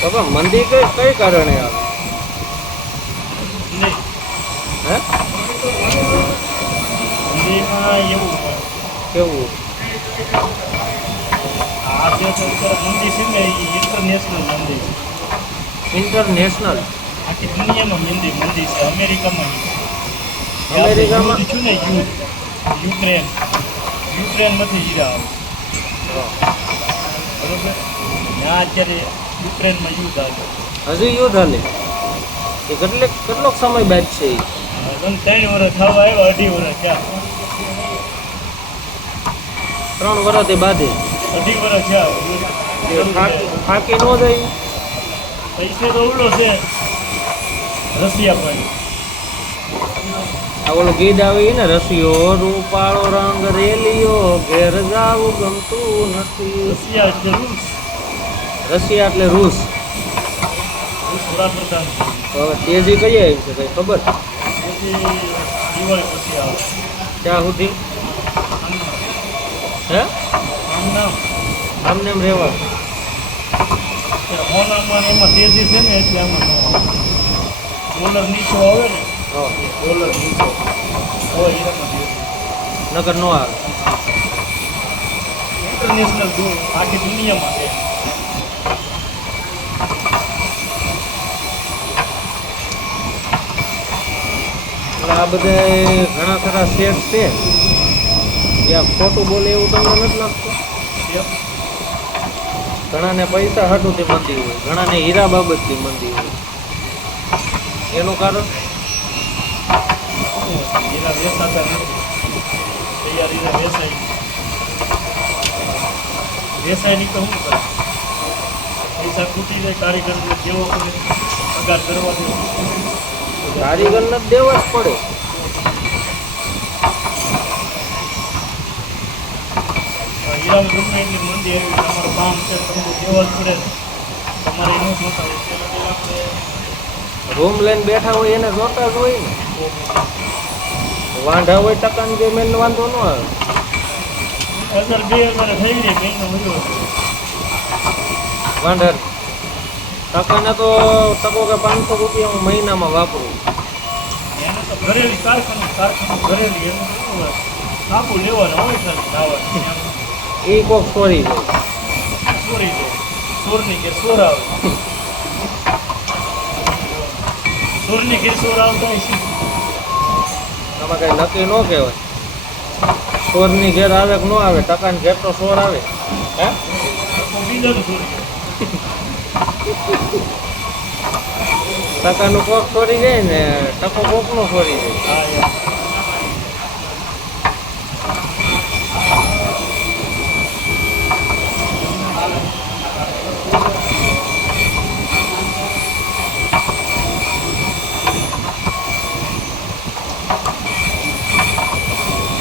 તો પણ મંદિર કઈ કારણે આવે? નહીં, હે મંદિરમાં એવું હોય. કેવું? આ જે તો અત્યારે મંદિર છે ને એ ઇન્ટરનેશનલ મંદિર છે. ઇન્ટરનેશનલ? આખી દુનિયામાં મંદિર છે. અમેરિકામાં અમેરિકામાં? યુદ્ધ છું ને યુદ્ધ યુક્રેનમાંથી હીરા આવે બરોબર. ત્યાં અત્યારે યુક્રેનમાં યુદ્ધ આવે. હજી યુદ્ધ હાલે? એ કેટલોક સમય બાદ છે એ? 3 વર્ષ થવા આવ્યા, 2.5 વર્ષ થયા. 3 વર્ષથી બાંધે? 2.5 વર્ષ થયા. થાકી ન જાય? પૈસે તો ઓલો છે રશિયા પણ. આ ઓલું ગીત આવી ને, રસિયો રૂપાળો રંગ રેલિયો ઘેર જાવું ગમતું નથી. રશિયા એટલે રૂસ. રશિયા એટલે રૂસ. વડાપ્રધાન. તો હવે તેજી કઈ આવી છે કઈ ખબર? પછી દિવાળી પછી આવે. ત્યાં સુધી હે આમને એમ રહેવા? હોનામાં એમાં તેજી છે ને એટલે આમાં ન આવે. ડોલર નીચો આવે ને, ડોલર નીચો હોય એમાં તેજી. નગર નો આવે. ઇન્ટરનેશનલ આખી દુનિયામાં છે. આ બધા ઘણા ખરા શેર છે ત્યાં ખોટું બોલે એવું તમને નથી લાગતું? ઘણાને પૈસા હાટુથી મંદી હોય, ઘણાને હીરા બાબતથી મંદી હોય. એનું કારણ? હીરા વેચાતા નથી. તૈયાર હીરા વેચાય નહીં તો શું કરે? પૈસા ખૂટી જાય. કારીગરને જેવો કરે પગાર કરવા દે. કારીગરને દેવા જ પડે. હીરામાં ગમે એટલી મંદી આવી, તમારું કામ છે તમને દેવા જ પડે. તમારે એનું જોતા હોય પેલા આપણે રૂમ લઈને બેઠા હોય એને જોતા જ હોય ને. વાંઢા હોય ટકાની જે મેન વાંધો ન આવે. 1000 2000 થઈ જાય મહિનો મળ્યો. વાંઢા ટકાને તો ટકો કે 500 રૂપિયા હું મહિનામાં વાપરું. એને તો ઘરેલી કારખાનું ઘરેલી એનું શું હોય? કાપુ લેવાના હોય છે દાવા. એ કોક ચોરી જાય. ચોરી જાય. ચોરની ઘેર ચોર આવે. ચોરની ઘેર ચોર આવતા હોય છે. આમાં કઈ નક્કી ન કહેવાય. ચોરની ઘેર આવે કે ન આવે, ટકાની ઘેર તો ચોર આવે. હે બીજાનું ચોરી જાય. ટકાનું કોક ચોરી જાય ને ટકો કોકનો ચોરી જાય. હા યાર.